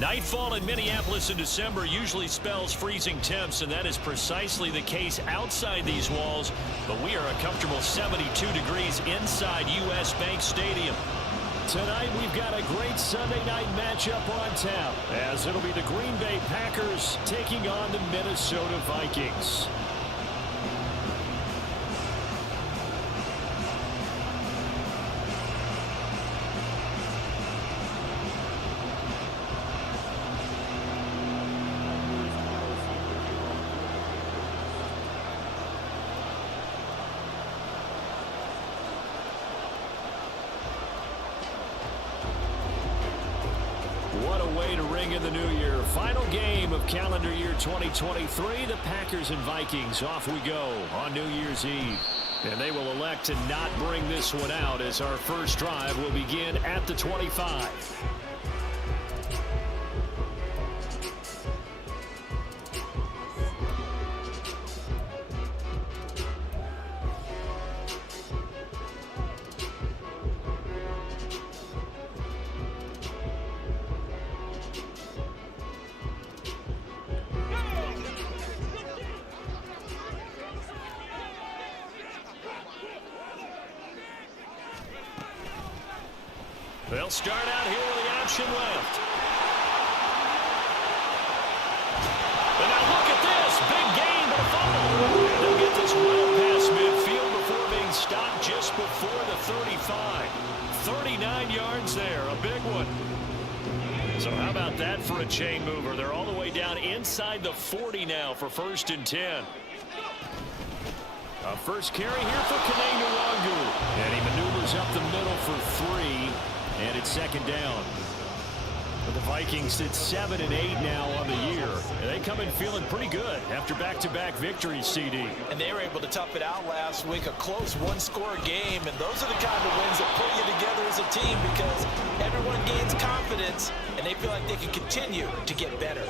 Nightfall in Minneapolis in December usually spells freezing temps, and that is precisely the case outside these walls. But we are a comfortable 72 degrees inside U.S. Bank Stadium. Tonight we've got a great Sunday night matchup on tap, as it'll be the Green Bay Packers taking on the Minnesota Vikings. What a way to ring in the new year. Final game of calendar year 2023. The Packers and Vikings. Off we go on New Year's Eve. And they will elect to not bring this one out, as our first drive will begin at the 25. They'll start out here with the option left. But now look at this. Big gain, but a fumble. And they'll get this well past midfield before being stopped just before the 35. 39 yards there. A big one. So how about that for a chain mover? They're all the way down inside the 40 now for 1st and 10. A first carry here for Kanenu Wangu. And he maneuvers up the middle for 3. And it's 2nd down. For the Vikings, it's 7 and 8 now on the year. And they come in feeling pretty good after back-to-back victories, CD. And they were able to tough it out last week, a close one-score game. And those are the kind of wins that pull you together as a team, because everyone gains confidence, and they feel like they can continue to get better.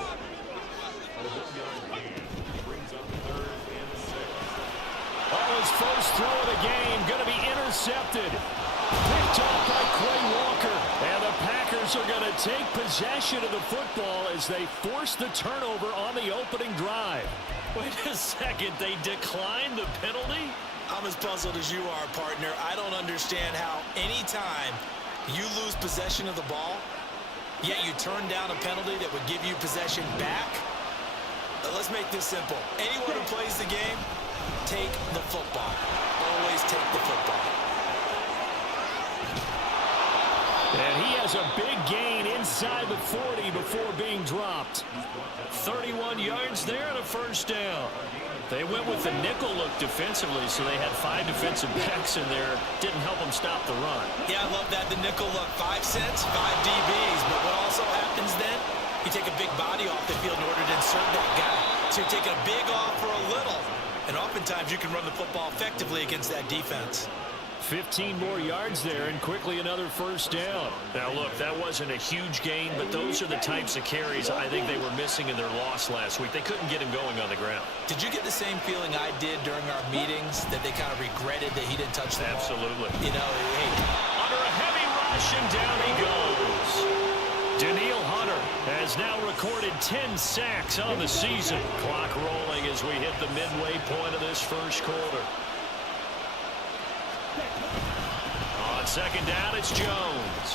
Oh, his first throw of the game going to be intercepted. Picked off by Quay Walker. And the Packers are going to take possession of the football as they force the turnover on the opening drive. Wait a second. They declined the penalty? I'm as puzzled as you are, partner. I don't understand how any time you lose possession of the ball, yet you turn down a penalty that would give you possession back. Let's make this simple. Anyone who plays the game, take the football. Always take the football. And he has a big gain inside the 40 before being dropped. 31 yards there and a 1st down. They went with the nickel look defensively, so they had 5 defensive backs in there. Didn't help them stop the run. Yeah, I love that, the nickel look. 5 cents, 5 DBs. But what also happens then, you take a big body off the field in order to insert that guy. So you're taking a big off for a little. And oftentimes you can run the football effectively against that defense. 15 more yards there, and quickly another 1st down. Now, look, that wasn't a huge gain, but those are the types of carries I think they were missing in their loss last week. They couldn't get him going on the ground. Did you get the same feeling I did during our meetings, that they kind of regretted that he didn't touch the ball? Absolutely. You know, hey. Under a heavy rush, and down he goes. Danielle Hunter has now recorded 10 sacks on the season. Clock rolling as we hit the midway point of this 1st quarter. On 2nd down, it's Jones.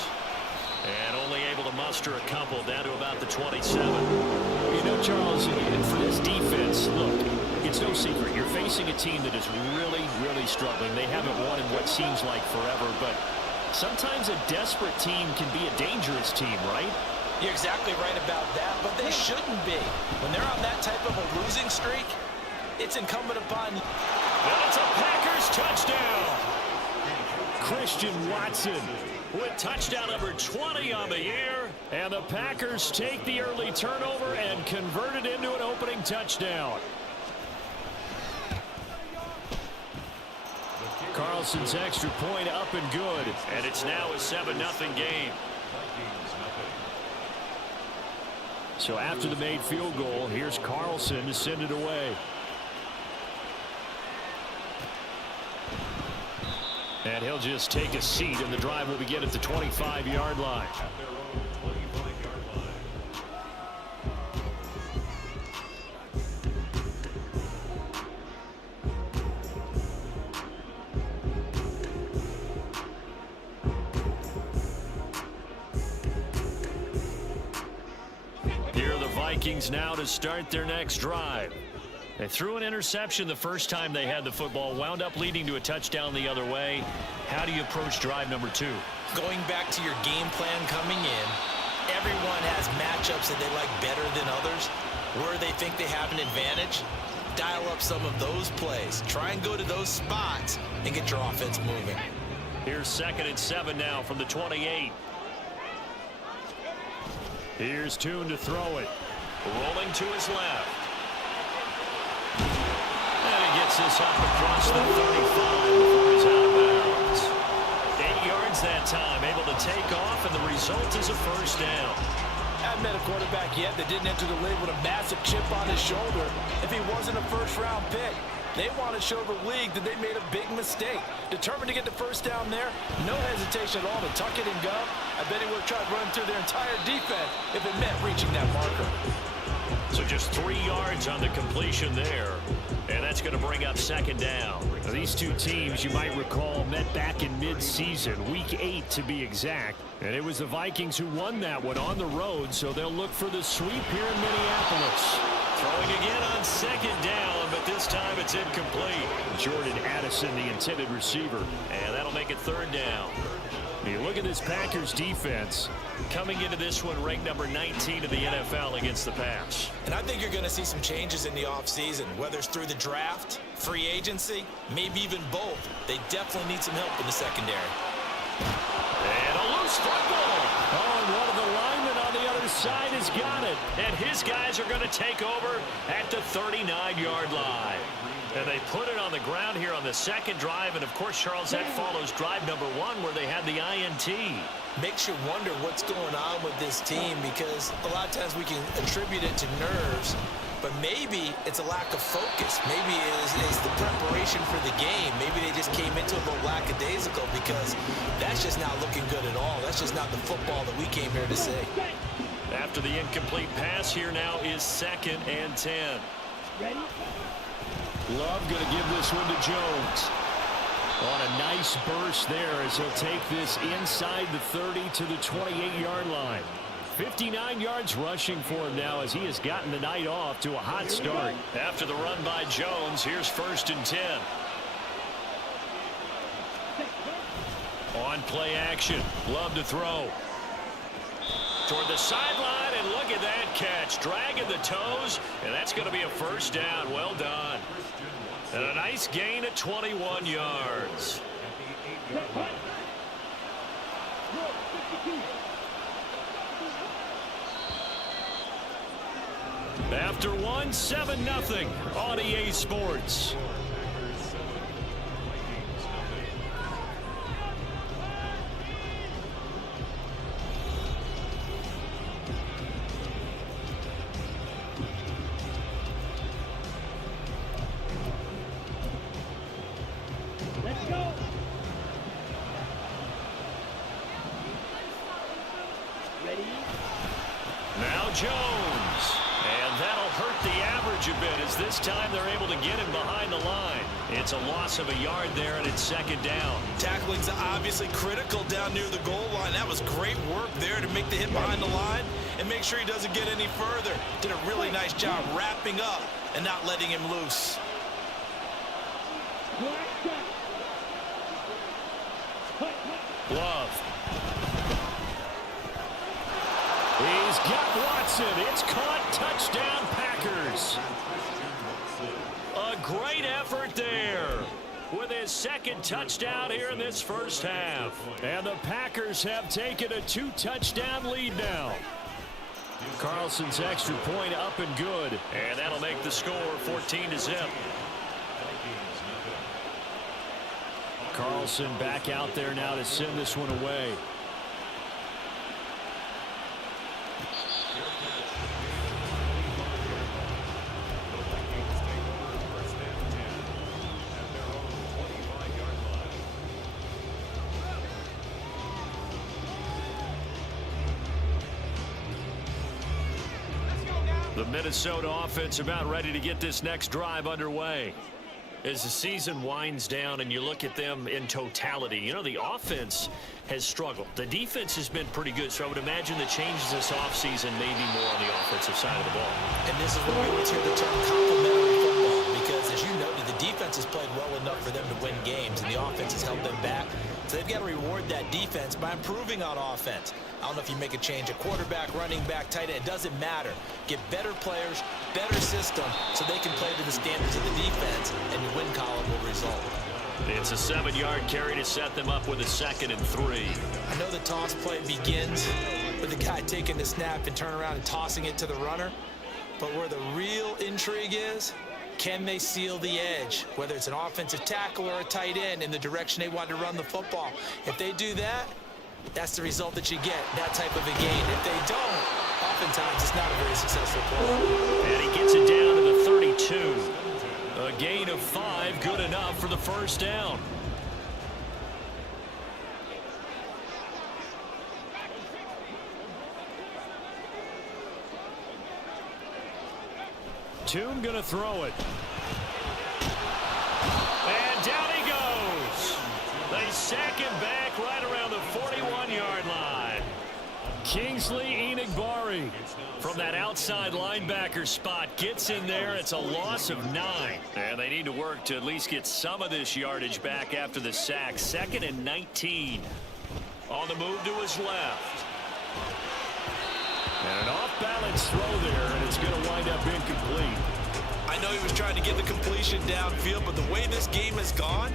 And only able to muster a couple, down to about the 27. You know, Charles, for this defense, look, it's no secret. You're facing a team that is really, really struggling. They haven't won in what seems like forever, but sometimes a desperate team can be a dangerous team, right? You're exactly right about that, but they shouldn't be. When they're on that type of a losing streak, it's incumbent upon you. Well, it's a Packers touchdown. Christian Watson with touchdown number 20 on the year. And the Packers take the early turnover and convert it into an opening touchdown. Carlson's extra point up and good. And it's now a 7-0 game. So after the made field goal, here's Carlson to send it away. And he'll just take a seat, and the drive will begin at the 25-yard line. Vikings now to start their next drive. They threw an interception the first time they had the football, wound up leading to a touchdown the other way. How do you approach drive number 2? Going back to your game plan coming in, everyone has matchups that they like better than others. Where they think they have an advantage, dial up some of those plays. Try and go to those spots and get your offense moving. Here's 2nd and 7 now from the 28. Here's Tune to throw it. Rolling to his left. And he gets this up across the 35 before he's out of bounds. 8 yards that time, able to take off, and the result is a first down. I haven't met a quarterback yet that didn't enter the league with a massive chip on his shoulder if he wasn't a first-round pick. They want to show the league that they made a big mistake. Determined to get the first down there, no hesitation at all to tuck it and go. I bet he would have tried running through their entire defense if it meant reaching that marker. So just 3 yards on the completion there. And that's going to bring up 2nd down. Now, these two teams, you might recall, met back in mid-season, week 8 to be exact. And it was the Vikings who won that one on the road, so they'll look for the sweep here in Minneapolis. Throwing again on 2nd down, but this time it's incomplete. Jordan Addison, the intended receiver. And that'll make it 3rd down. You look at this Packers defense. Coming into this one, ranked number 19 in the NFL against the pass. And I think you're going to see some changes in the offseason, whether it's through the draft, free agency, maybe even both. They definitely need some help in the secondary. And a loose football. Oh, and one of the linemen on the other side has got it. And his guys are going to take over at the 39-yard line. And they put it on the ground here on the 2nd drive. And, of course, Charles, that follows drive number 1 where they had the INT. Makes you wonder what's going on with this team because a lot of times we can attribute it to nerves, but maybe it's a lack of focus. Maybe it's the preparation for the game. Maybe they just came into it a little lackadaisical because that's just not looking good at all. That's just not the football that we came here to see. After the incomplete pass, here now is 2nd and 10. Ready? Love going to give this one to Jones. On a nice burst there as he'll take this inside the 30 to the 28-yard line. 59 yards rushing for him now as he has gotten the night off to a hot start. After the run by Jones, here's 1st and 10. On play action, Love to throw. Toward the sideline, and look at that catch. Dragging the toes, and that's going to be a first down. Well done. And a nice gain at 21 yards. After 1, 7-0 on EA Sports. Now Jones, and that'll hurt the average a bit as this time they're able to get him behind the line. It's a loss of a yard there, and it's 2nd down. Tackling's obviously critical down near the goal line. That was great work there to make the hit behind the line and make sure he doesn't get any further. Did a really nice job wrapping up and not letting him loose. Love. He's got Watson. It's caught. Touchdown, Packers. A great effort there with his 2nd touchdown here in this first half. And the Packers have taken a 2-touchdown lead now. Carlson's extra point up and good. And that'll make the score 14-0. Carlson back out there now to send this one away. The Minnesota offense about ready to get this next drive underway. As the season winds down and you look at them in totality, you know, the offense has struggled. The defense has been pretty good, so I would imagine the changes this offseason may be more on the offensive side of the ball. And this is where we always hear the term complementary football, because as you noted, the defense has played well enough for them to win games, and the offense has held them back. So they've got to reward that defense by improving on offense. I don't know if you make a change at quarterback, running back, tight end. It doesn't matter. Get better players, better system, so they can play to the standards of the defense, and your win column will result. It's a 7-yard carry to set them up with a 2nd and 3. I know the toss play begins with the guy taking the snap and turning around and tossing it to the runner. But where the real intrigue is, can they seal the edge, whether it's an offensive tackle or a tight end, in the direction they want to run the football? If they do that, that's the result that you get, that type of a gain. If they don't, oftentimes it's not a very successful play. And he gets it down to the 32. A gain of 5, good enough for the first down. Toon gonna throw it. And down he goes. They sack him back right around the 41-yard line. Kingsley Enagbari from that outside linebacker spot gets in there. It's a loss of 9. And they need to work to at least get some of this yardage back after the sack. 2nd and 19. On the move to his left. And an off-balance throw there, and it's going to wind up incomplete. I know he was trying to get the completion downfield, but the way this game has gone,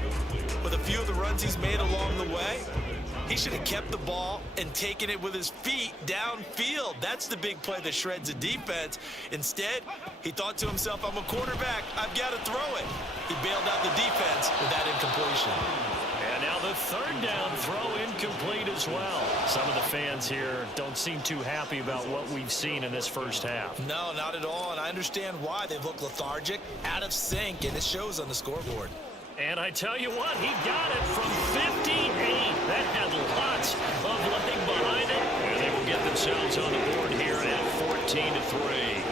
with a few of the runs he's made along the way, he should have kept the ball and taken it with his feet downfield. That's the big play that shreds a defense. Instead, he thought to himself, I'm a quarterback, I've got to throw it. He bailed out the defense with that incompletion. And now the 3rd down throw incomplete as well. Some of the fans here don't seem too happy about what we've seen in this first half. No, not at all, and I understand why. They've looked lethargic, out of sync, and it shows on the scoreboard. And I tell you what, he got it from 58. That had lots of leg behind it. And they will get themselves on the board here at 14-3.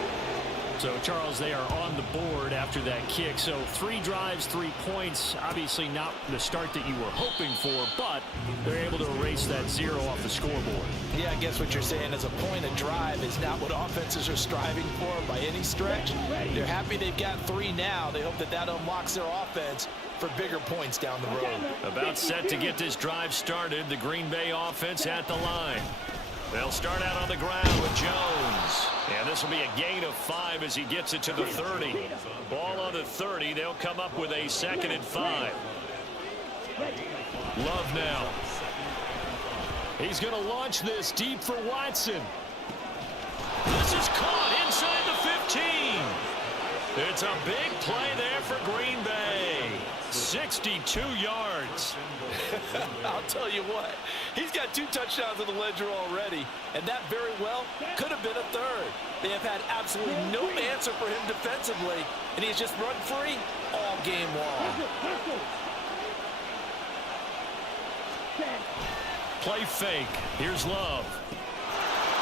So, Charles, they are on the board after that kick. So 3 drives, 3 points. Obviously not the start that you were hoping for, but they're able to erase that 0 off the scoreboard. Yeah, I guess what you're saying is a point of drive is not what offenses are striving for by any stretch. They're happy they've got 3 now. They hope that that unlocks their offense for bigger points down the road. About set to get this drive started, the Green Bay offense at the line. They'll start out on the ground with Jones. And this will be a gain of 5 as he gets it to the 30. Ball on the 30. They'll come up with a 2nd and 5. Love now. He's going to launch this deep for Watson. This is caught inside the 15. It's a big play there for Green Bay. 62 yards. I'll tell you what, he's got 2 touchdowns in the ledger already, and that very well could have been a 3rd. They have had absolutely no answer for him defensively, and he's just run free all game long. Play fake. Here's Love.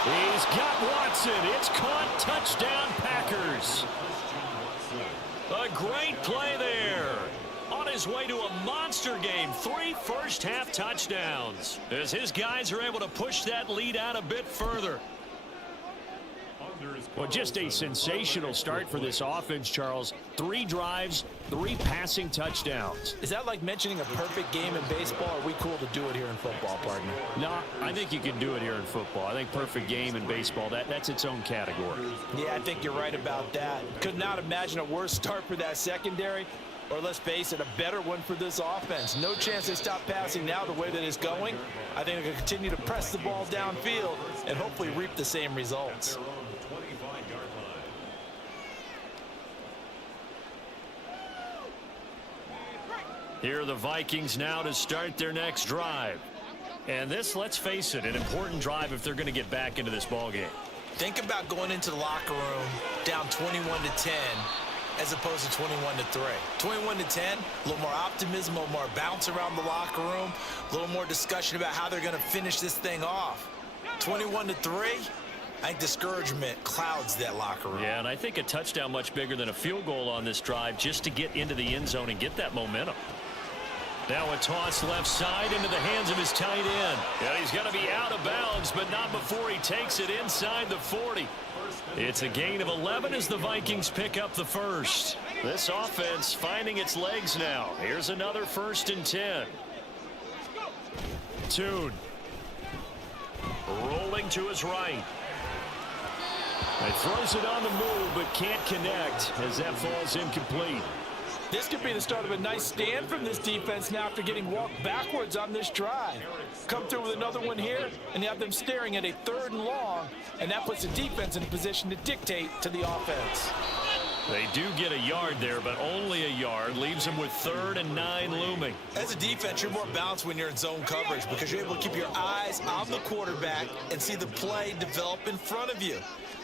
He's got Watson. It's caught. Touchdown, Packers. A great play there. On his way to a monster game. 3 first-half touchdowns. As his guys are able to push that lead out a bit further. Well, just a sensational start for this offense, Charles. 3 drives, 3 passing touchdowns. Is that like mentioning a perfect game in baseball, or are we cool to do it here in football, partner? No, I think you can do it here in football. I think perfect game in baseball, that's its own category. Yeah, I think you're right about that. Could not imagine a worse start for that secondary, or let's face it, a better one for this offense. No chance they stop passing now the way that it's going. I think they can continue to press the ball downfield and hopefully reap the same results. Here are the Vikings now to start their next drive. And this, let's face it, an important drive if they're going to get back into this ballgame. Think about going into the locker room down 21-10 as opposed to 21-3. 21-10, a little more optimism, a little more bounce around the locker room, a little more discussion about how they're going to finish this thing off. 21-3, I think discouragement clouds that locker room. Yeah, and I think a touchdown much bigger than a field goal on this drive just to get into the end zone and get that momentum. Now a toss left side into the hands of his tight end. Yeah, he's going to be out of bounds, but not before he takes it inside the 40. It's a gain of 11 as the Vikings pick up the first. This offense finding its legs now. Here's another 1st and 10. Tune. Rolling to his right. And throws it on the move, but can't connect as that falls incomplete. This could be the start of a nice stand from this defense now after getting walked backwards on this drive. Come through with another one here, and you have them staring at a 3rd and long, and that puts the defense in a position to dictate to the offense. They do get a yard there, but only a yard. Leaves them with 3rd and 9 looming. As a defense, you're more balanced when you're in zone coverage because you're able to keep your eyes on the quarterback and see the play develop in front of you.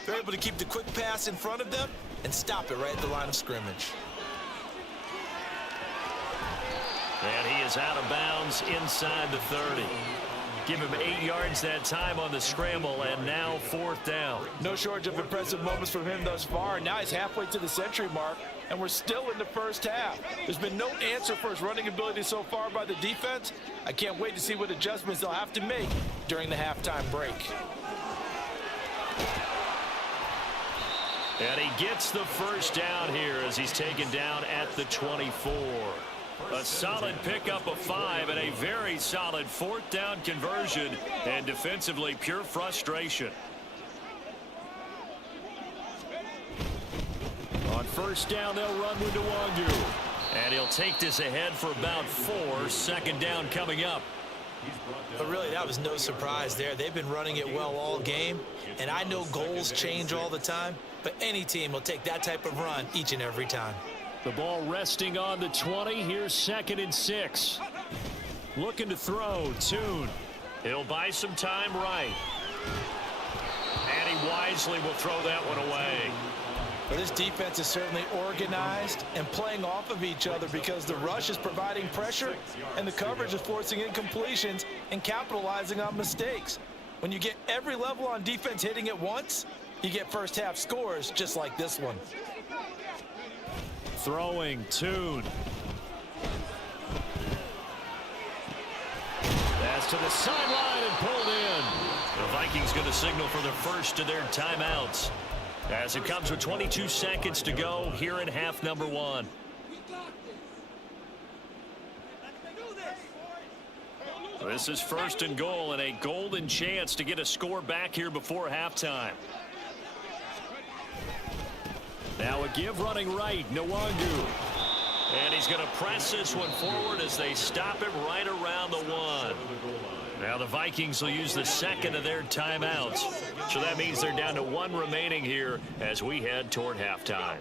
They're able to keep the quick pass in front of them and stop it right at the line of scrimmage. And he is out of bounds inside the 30. Give him 8 yards that time on the scramble, and now 4th down. No shortage of impressive moments from him thus far. Now he's halfway to the century mark, and we're still in the first half. There's been no answer for his running ability so far by the defense. I can't wait to see what adjustments they'll have to make during the halftime break. And he gets the first down here as he's taken down at the 24. A solid pickup of 5 and a very solid 4th down conversion, and defensively pure frustration. On 1st down, they'll run with Nwangu. And he'll take this ahead for about 4. 2nd down coming up. But really, that was no surprise there. They've been running it well all game, and I know goals change all the time, but any team will take that type of run each and every time. The ball resting on the 20. Here's 2nd and 6. Looking to throw. Tune. He'll buy some time right. And he wisely will throw that one away. Well, this defense is certainly organized and playing off of each other because the rush is providing pressure and the coverage is forcing incompletions and capitalizing on mistakes. When you get every level on defense hitting at once, you get first half scores just like this one. Throwing. Tune. That's to the sideline and pulled in. The Vikings going to signal for the first of their timeouts as it comes with 22 seconds to go here in half number 1. This is 1st and goal and a golden chance to get a score back here before halftime. Now a give running right, Nwangu. And he's going to press this one forward as they stop it right around the 1. Now the Vikings will use the 2nd of their timeouts. So that means they're down to 1 remaining here as we head toward halftime.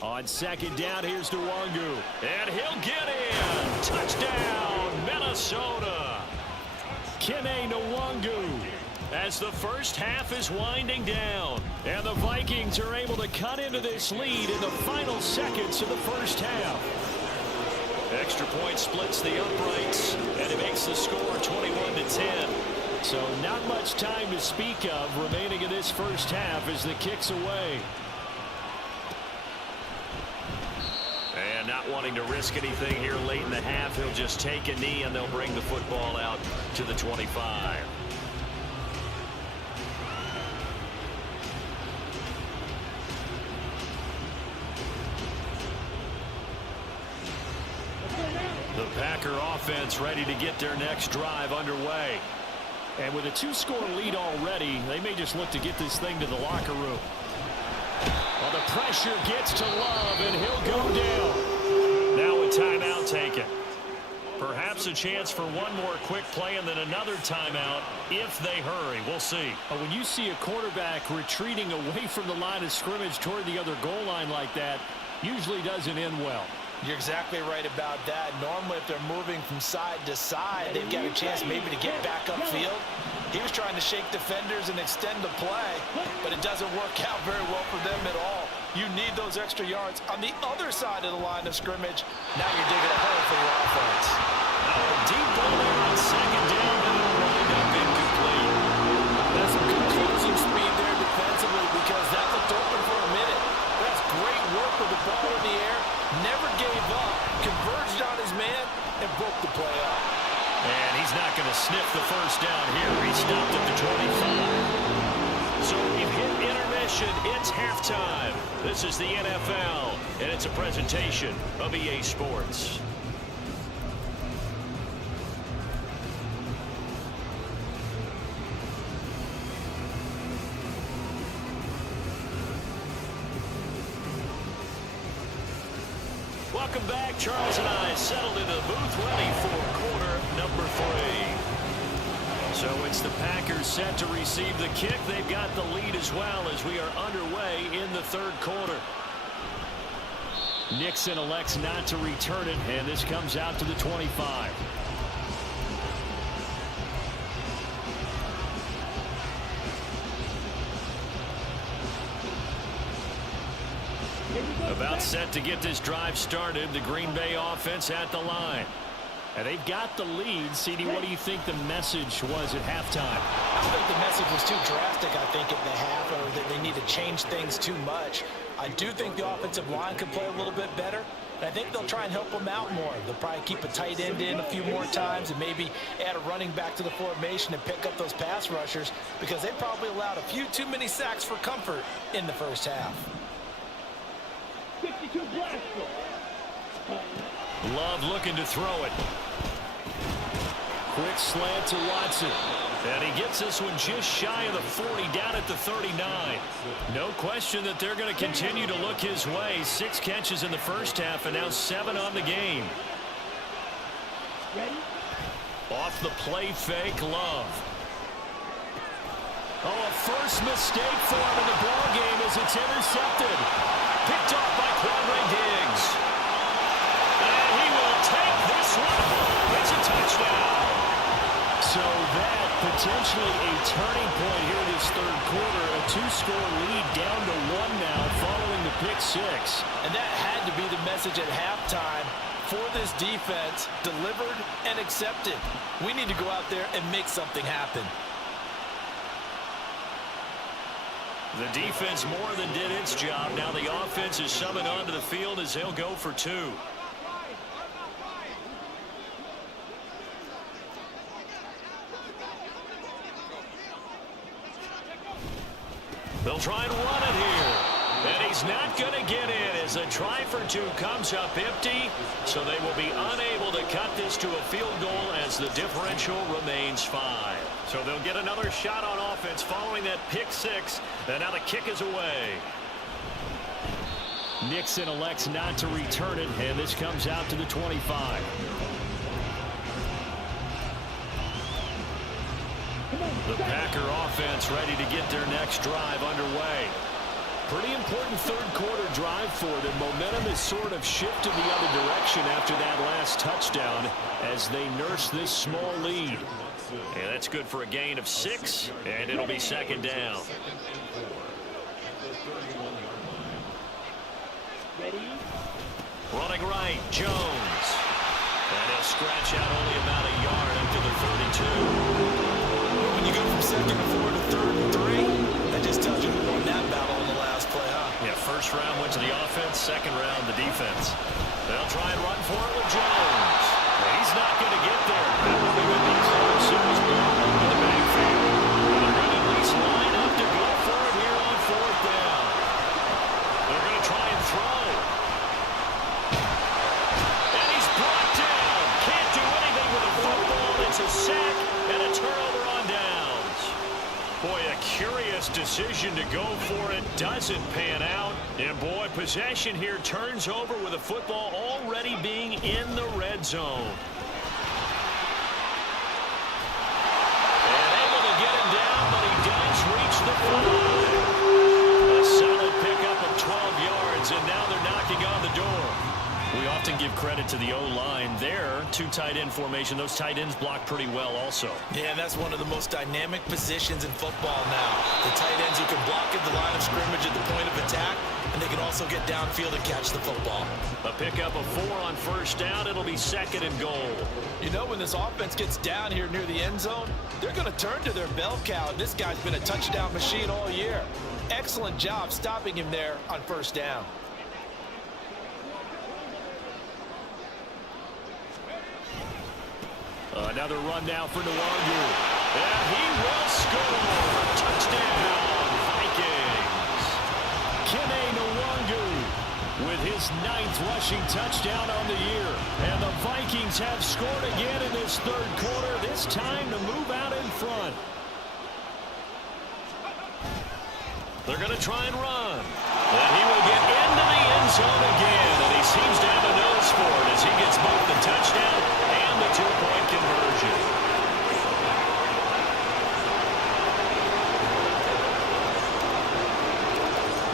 On 2nd down, here's Nwangu. And he'll get in. Touchdown, Minnesota. Kene Nwangu. As the first half is winding down, and the Vikings are able to cut into this lead in the final seconds of the first half. Extra point splits the uprights, and it makes the score 21-10. So not much time to speak of remaining in this first half as the kick's away. And not wanting to risk anything here late in the half, he'll just take a knee, and they'll bring the football out to the 25. The Packer offense ready to get their next drive underway. And with a 2-score lead already, they may just look to get this thing to the locker room. Well, the pressure gets to Love, and he'll go down. Now a timeout taken. Perhaps a chance for one more quick play and then another timeout if they hurry. We'll see. But when you see a quarterback retreating away from the line of scrimmage toward the other goal line like that, usually doesn't end well. You're exactly right about that. Normally, if they're moving from side to side, they've got a chance maybe to get back upfield. He was trying to shake defenders and extend the play, but it doesn't work out very well for them at all. You need those extra yards on the other side of the line of scrimmage. Now you're digging a hole for your offense. Now a deep ball there on 2nd down, and it'll wind up incomplete. That's some good and broke the play up. And he's not going to sniff the first down here. He stopped at the 25. So we've hit intermission. It's halftime. This is the NFL, and it's a presentation of EA Sports. Welcome back. Charles and I settled into the booth ready for quarter number 3. So it's the Packers set to receive the kick. They've got the lead as well as we are underway in the third quarter. Nixon elects not to return it, and this comes out to the 25. About set to get this drive started. The Green Bay offense at the line. And they've got the lead. CD, what do you think the message was at halftime? I don't think the message was too drastic, I think, at the half, or that they need to change things too much. I do think the offensive line could play a little bit better. And I think they'll try and help them out more. They'll probably keep a tight end in a few more times and maybe add a running back to the formation and pick up those pass rushers, because they probably allowed a few too many sacks for comfort in the first half. 52 Glasgow. Love looking to throw it. Quick slant to Watson. And he gets this one just shy of the 40, down at the 39. No question that they're going to continue to look his way. 6 catches in the first half and now 7 on the game. Ready? Off the play fake, Love. Oh, a first mistake for him in the ball game as it's intercepted. Picked off by Quadre Diggs. And he will take this one home. It's a touchdown. So that potentially a turning point here this third quarter. A 2-score lead down to 1 now following the pick 6. And that had to be the message at halftime for this defense. Delivered and accepted. We need to go out there and make something happen. The defense more than did its job. Now the offense is summoned onto the field as they'll go for 2. They'll try and run it here. And he's not going to get in as a try for 2 comes up empty. So they will be unable to cut this to a field goal as the differential remains 5. So they'll get another shot on offense following that pick 6. And now the kick is away. Nixon elects not to return it, and this comes out to the 25. The Packer offense ready to get their next drive underway. Pretty important third quarter drive for them. Momentum has sort of shifted the other direction after that last touchdown as they nurse this small lead. And that's good for a gain of 6, and it'll be second down. Ready? Running right, Jones. And he'll scratch out only about a yard after the 32. When you go from 2nd and 4 to 3rd and 3, that just tells you who won that battle in the last play, huh? Yeah, first round went to the offense, second round the defense. They'll try and run for it with Jones. He's not going to get there. That will be good defense. It was blown into the backfield. They're going to at least line up to go for it here on 4th down. They're going to try and throw. And he's brought down. Can't do anything with the football. It's a sack and a turnover on downs. Boy, a curious decision to go for it. Doesn't pan out. And boy, possession here turns over with the football already being in the red zone. And able to get him down, but he does reach the 5. A solid pickup of 12 yards, and now they're knocking on the door. We often give credit to the O-line there. 2 tight end formation. Those tight ends block pretty well also. Yeah, that's one of the most dynamic positions in football now. The tight ends who can block at the line of scrimmage at the point of attack, and they can also get downfield and catch the football. A pickup of 4 on first down. It'll be 2nd and goal. You know, when this offense gets down here near the end zone, they're going to turn to their bell cow. This guy's been a touchdown machine all year. Excellent job stopping him there on first down. Another run now for Nwangu. And he will score. Touchdown, Vikings. Kene Nwangu with his 9th rushing touchdown on the year. And the Vikings have scored again in this third quarter, this time to move out in front. They're going to try and run. And he will get into the end zone again. And he seems to have a nose for it as he gets both the touchdown and the 2-point conversion.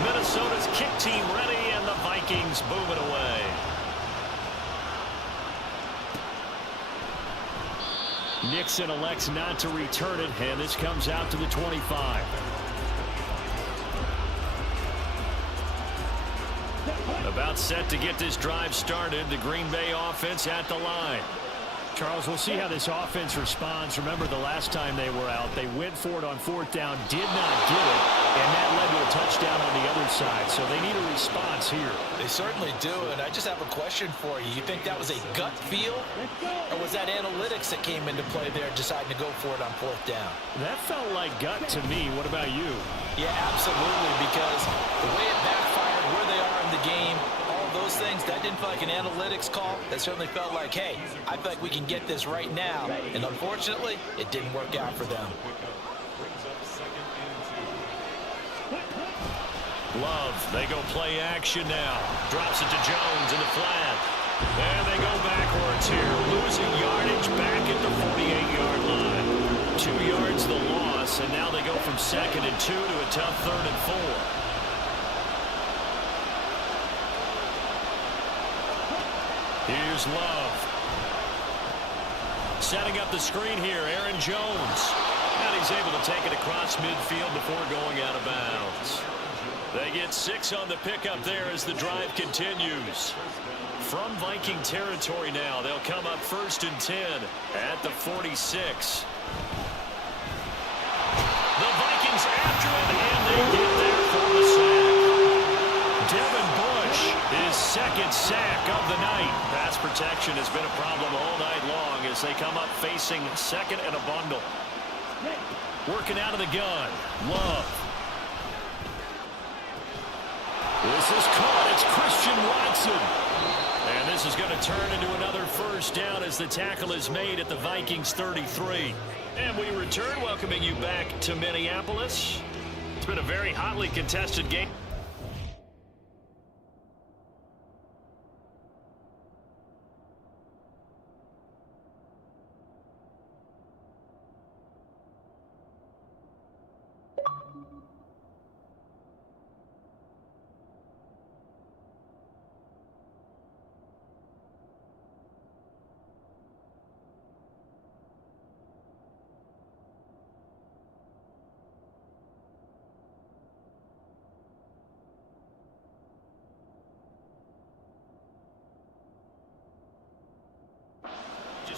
Minnesota's kick team ready, and the Vikings boom it away. Nixon elects not to return it, and this comes out to the 25. About set to get this drive started. The Green Bay offense at the line. Charles, we'll see how this offense responds. Remember the last time they were out, they went for it on 4th down, did not get it, and that led to a touchdown on the other side. So they need a response here. They certainly do, and I just have a question for you. You think that was a gut feel, or was that analytics that came into play there deciding to go for it on 4th down? That felt like gut to me. What about you? Yeah, absolutely, because the way it backfired, where they are in the game, all those things, that didn't feel like an analytics call. That certainly felt like, hey, I feel like we can get this right now. And unfortunately, it didn't work out for them. Love, they go play action now. Drops it to Jones in the flat. And they go backwards here. Losing yardage back at the 48-yard line. 2 yards the loss, and now they go from 2nd and 2 to a tough 3rd and 4. Here's Love. Setting up the screen here, Aaron Jones. And he's able to take it across midfield before going out of bounds. They get 6 on the pickup there as the drive continues. From Viking territory now, they'll come up 1st and 10 at the 46. The Vikings after it, and they get there for the sack. Devin Bush, his 2nd sack of the night. Pass protection has been a problem all night long as they come up facing 2nd and a bundle. Working out of the gun, Love. This is caught. It's Christian Watson. And this is going to turn into another 1st down as the tackle is made at the Vikings 33. And we return, welcoming you back to Minneapolis. It's been a very hotly contested game.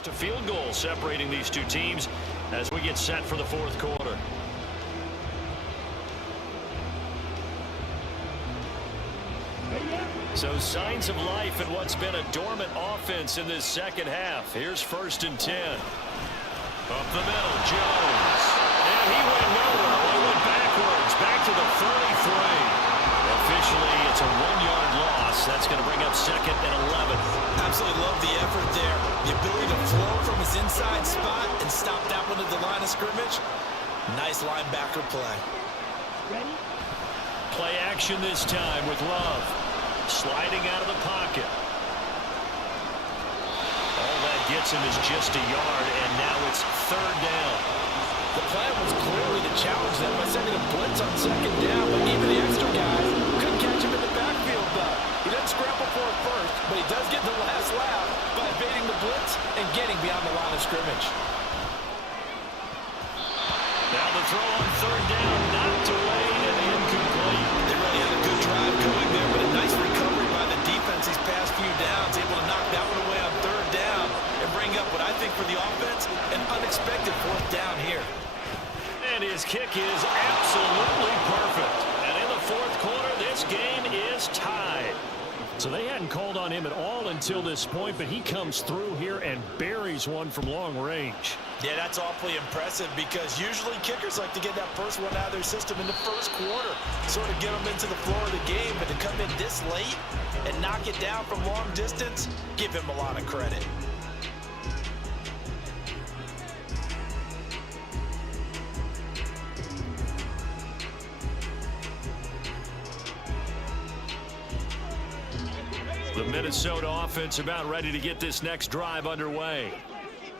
A field goal separating these two teams as we get set for the 4th quarter. So signs of life in what's been a dormant offense in this 2nd half. Here's 1st and 10. Up the middle, Jones. And he went nowhere. He went backwards, back to the 33. Officially, it's a 1-yard loss. That's going to bring up 2nd and 11. Absolutely love the effort there. The ability to flow from his inside spot and stop that one at the line of scrimmage. Nice linebacker play. Play action this time with Love. Sliding out of the pocket. All that gets him is just a yard, and now it's 3rd down. The plan was clearly to challenge them by sending a blitz on 2nd down, but even the extra guys couldn't catch him in the backfield, though. He doesn't scramble for it first, but he does get the last laugh by evading the blitz and getting beyond the line of scrimmage. Now the throw on 3rd down, knocked away and incomplete. They really had a good drive going there, but a nice recovery by the defense these past few downs, able to knock that one away on 3rd down and bring up what I think for the offense, an unexpected 4th down here. And his kick is absolutely perfect. And in the 4th quarter, this game is tied. So they hadn't called on him at all until this point, but he comes through here and buries one from long range. Yeah, that's awfully impressive because usually kickers like to get that first one out of their system in the first quarter, sort of get them into the floor of the game, but to come in this late and knock it down from long distance, give him a lot of credit. The Minnesota offense about ready to get this next drive underway.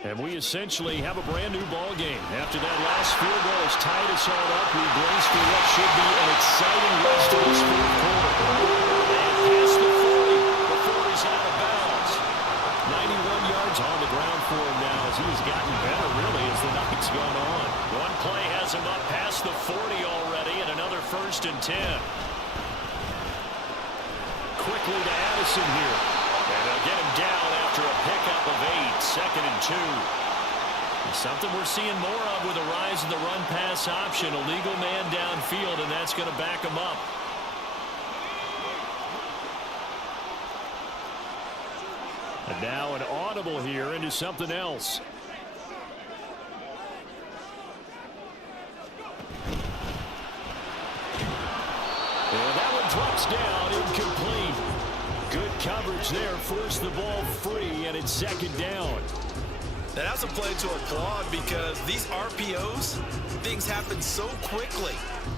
And we essentially have a brand new ball game. After that last field goal has tied us all up, we brace for what should be an exciting rest of this fourth quarter. And past the 40 before he's out of bounds. 91 yards on the ground for him now as he has gotten better really as the night's gone on. One play has him up past the 40 already, and another 1st and 10. Quickly to Addison here. And they'll get him down after a pickup of 8, 2nd and 2. Something we're seeing more of with the rise of the run-pass option. A legal man downfield, and that's going to back him up. And now an audible here into something else. And that one drops down, incomplete. Good coverage there, forced the ball free, and it's 2nd down. Now that's a play to applaud because these RPOs, things happen so quickly.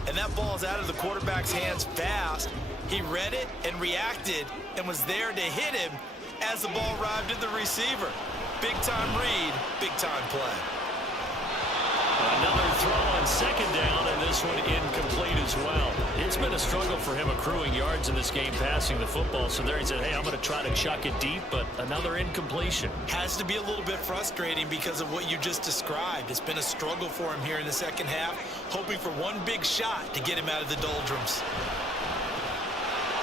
And that ball's out of the quarterback's hands fast. He read it and reacted and was there to hit him as the ball arrived at the receiver. Big time read, big time play. Another throw on 2nd down, and this one incomplete as well. It's been a struggle for him accruing yards in this game passing the football. So there he said, hey, I'm going to try to chuck it deep, but another incompletion. Has to be a little bit frustrating because of what you just described. It's been a struggle for him here in the second half, hoping for one big shot to get him out of the doldrums.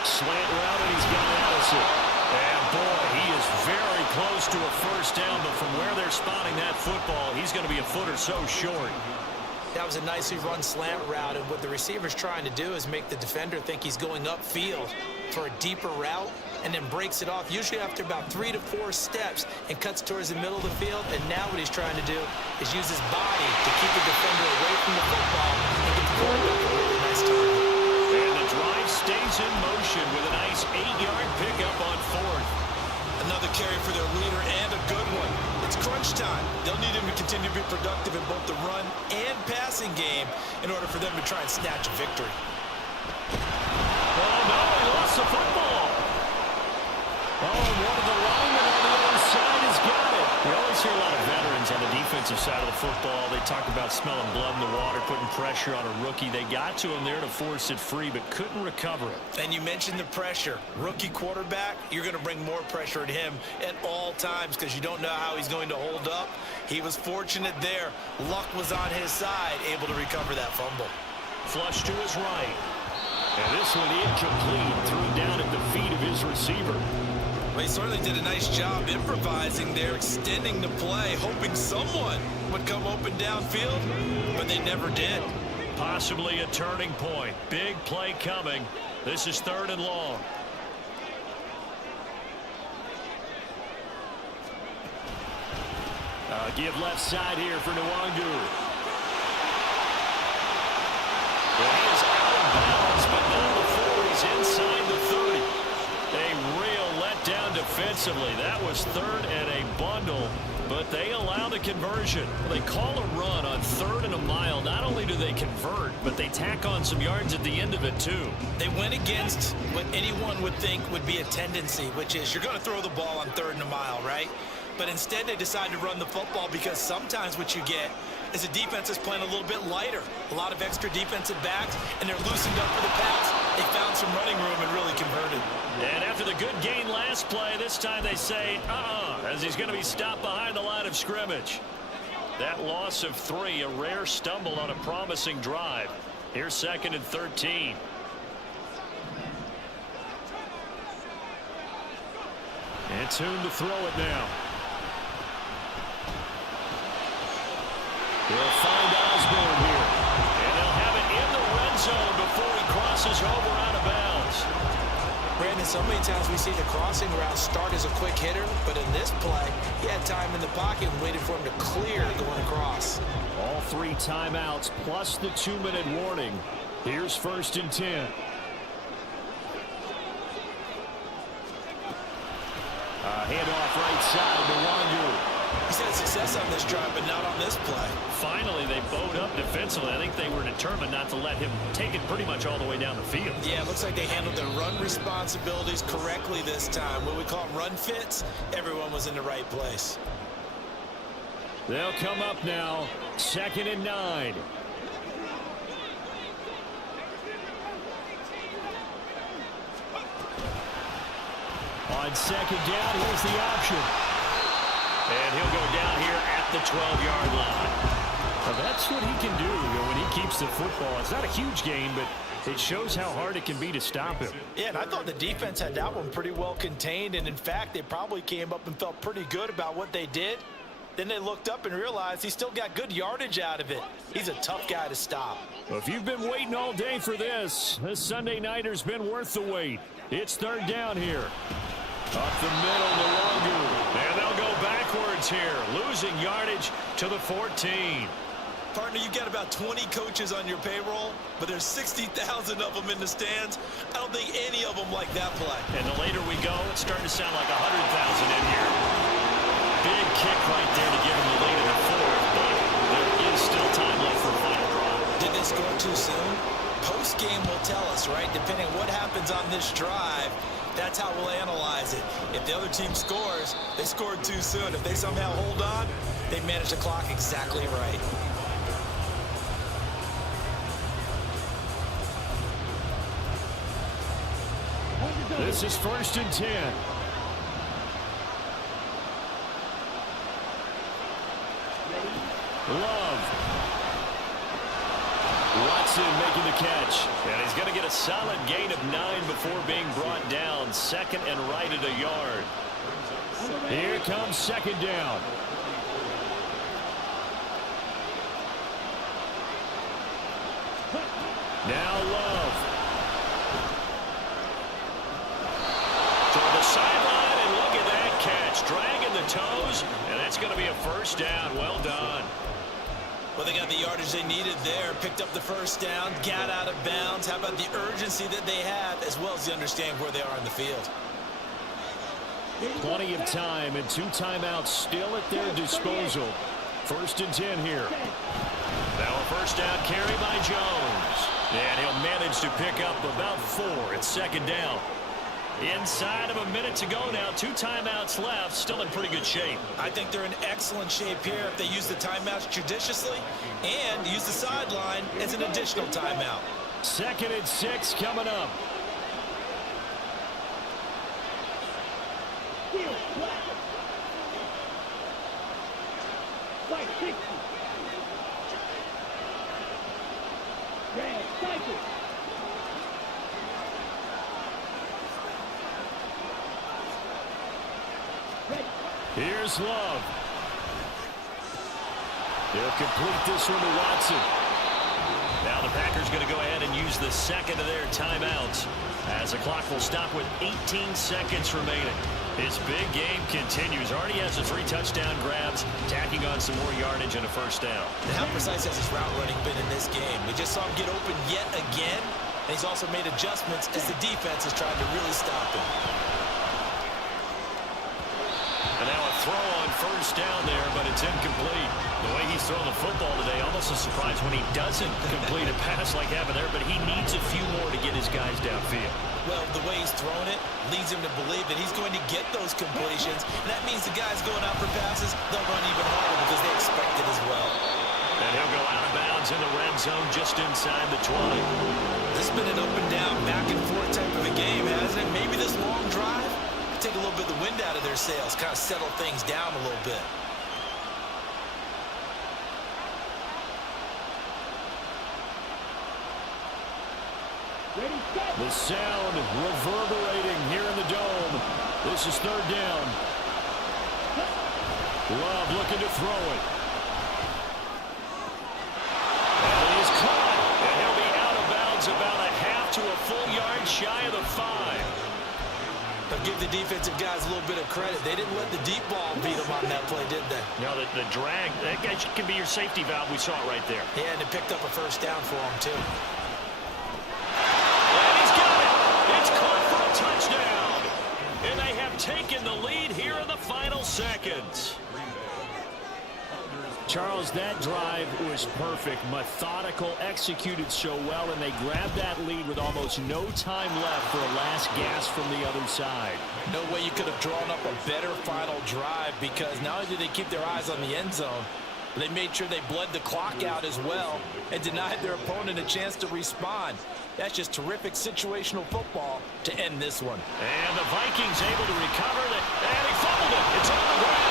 Slant route, and he's got Addison. And boy, he is very close to a 1st down, but from where they're spotting that football, he's going to be a foot or so short. That was a nicely run slant route, and what the receiver's trying to do is make the defender think he's going upfield for a deeper route, and then breaks it off, usually after about 3 to 4 steps, and cuts towards the middle of the field. And now what he's trying to do is use his body to keep the defender away from the football and get the quarterback a really nice target. And the drive stays in motion with a nice 8-yard pickup on 4th. Another carry for their leader and a good one. It's crunch time. They'll need him to continue to be productive in both the run and passing game in order for them to try and snatch a victory. Oh, no, he lost the football. Oh, and one of the linemen on the other side has got it. We always hear a lot of veterans on the defensive side of the football. They talk about smelling blood in the water, putting pressure on a rookie. They got to him there to force it free, but couldn't recover it. And you mentioned the pressure. Rookie quarterback, you're going to bring more pressure at him at all times because you don't know how he's going to hold up. He was fortunate there. Luck was on his side, able to recover that fumble. Flush to his right. And this one incomplete, threw down at the feet of his receiver. Well, he certainly did a nice job improvising there, extending the play, hoping someone would come open downfield, but they never did. Possibly a turning point. Big play coming. This is 3rd and long. Give left side here for Nwangu. Well, he is out of bounds, but not before he's inside the 30. A real letdown defensively. That was 3rd and a bundle, but they allow the conversion. They call a run on 3rd and a mile. Not only do they convert, but they tack on some yards at the end of it, too. They went against what anyone would think would be a tendency, which is you're going to throw the ball on 3rd and a mile, right? But instead they decide to run the football because sometimes what you get is a defense is playing a little bit lighter. A lot of extra defensive backs, and they're loosened up for the pass. They found some running room and really converted. And after the good gain last play, this time they say, as he's going to be stopped behind the line of scrimmage. That loss of 3, a rare stumble on a promising drive. Here's 2nd and 13. And soon to throw it now. They'll find Osborne here. And they'll have it in the red zone before he crosses over out of bounds. Brandon, And so many times we see the crossing route start as a quick hitter, but in this play, he had time in the pocket and waited for him to clear going across. All 3 timeouts plus the 2-minute warning. Here's 1st and 10. Handoff right side to Wandu. He's had success on this drive, but not on this play. Finally, they bowed up defensively. I think they were determined not to let him take it pretty much all the way down the field. Yeah, it looks like they handled their run responsibilities correctly this time. What we call run fits, everyone was in the right place. They'll come up now, 2nd and 9. On 2nd down, here's the option. And he'll go down here at the 12-yard line. Well, that's what he can do when he keeps the football. It's not a huge gain, but it shows how hard it can be to stop him. Yeah, and I thought the defense had that one pretty well contained, and in fact, they probably came up and felt pretty good about what they did. Then they looked up and realized he still got good yardage out of it. He's a tough guy to stop. Well, if you've been waiting all day for this Sunday nighter's been worth the wait. It's 3rd down here. Up the middle to Wandu. And they'll go backwards here, losing yardage to the 14. Partner, you got about 20 coaches on your payroll, but there's 60,000 of them in the stands. I don't think any of them like that play. And the later we go, it's starting to sound like 100,000 in here. Big kick right there to give him the lead in the 4th, but there is still time left for a final drive. Did they score too soon? Post-game will tell us, right? Depending on what happens on this drive, that's how we'll analyze it. If the other team scores, they scored too soon. If they somehow hold on, they manage the clock exactly right. This is 1st and 10. Love. Watson making the catch. And he's going to get a solid gain of 9 before being brought down. 2nd and right at a yard. Here comes 2nd down. Now Love. Toward the sideline, and look at that catch. Dragging the toes, and that's going to be a 1st down. Well done. Well, they got the yardage they needed there, picked up the 1st down, got out of bounds. How about the urgency that they have, as well as they understand where they are in the field? Plenty of time and 2 timeouts still at their disposal. 1st and 10 here. Now a 1st down carry by Jones. And he'll manage to pick up about 4. It's 2nd down. Inside of a minute to go now. 2 timeouts left. Still in pretty good shape. I think they're in excellent shape here if they use the timeouts judiciously and use the sideline as an additional timeout. 2nd and 6 coming up. Here's Love. They'll complete this one to Watson. Now the Packers going to go ahead and use the 2nd of their timeouts as the clock will stop with 18 seconds remaining. His big game continues. Already has the 3 touchdown grabs, tacking on some more yardage and a 1st down. And how precise has his route running been in this game? We just saw him get open yet again, and he's also made adjustments as the defense has tried to really stop him. And now a throw on 1st down there, but it's incomplete. The way he's throwing the football today, almost a surprise when he doesn't complete a pass like that there, but he needs a few more to get his guys downfield. Well, the way he's thrown it leads him to believe that he's going to get those completions. And that means the guys going out for passes, they'll run even harder because they expect it as well. And he'll go out of bounds in the red zone just inside the 20. This has been an up and down, back and forth type of a game, hasn't it? Maybe this long drive take a little bit of the wind out of their sails, kind of settle things down a little bit. The sound reverberating here in the dome. This is 3rd down. Love looking to throw it. And he is caught. And he'll be out of bounds about a half to a full yard shy of the 5. But give the defensive guys a little bit of credit. They didn't let the deep ball beat them on that play, did they? No, the drag, that guy can be your safety valve. We saw it right there. Yeah, and it picked up a first down for him, too. And he's got it. It's caught for a touchdown. And they have taken the lead here in the final seconds. Charles, that drive was perfect, methodical, executed so well, and they grabbed that lead with almost no time left for a last gasp from the other side. No way you could have drawn up a better final drive, because not only did they keep their eyes on the end zone, they made sure they bled the clock out as well and denied their opponent a chance to respond. That's just terrific situational football to end this one. And the Vikings able to recover it, and he fumbled it. It's on the ground.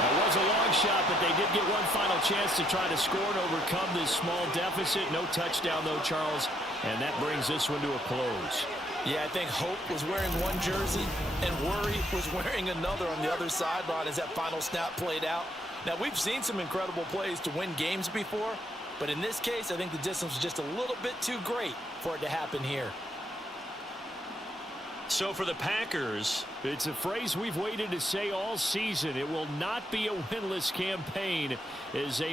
It was a long shot, but they did get one final chance to try to score and overcome this small deficit. No touchdown, though, Charles, and that brings this one to a close. Yeah, I think Hope was wearing one jersey and Worry was wearing another on the other sideline as that final snap played out. Now, we've seen some incredible plays to win games before, but in this case, I think the distance was just a little bit too great for it to happen here. So for the Packers, it's a phrase we've waited to say all season. It will not be a winless campaign as they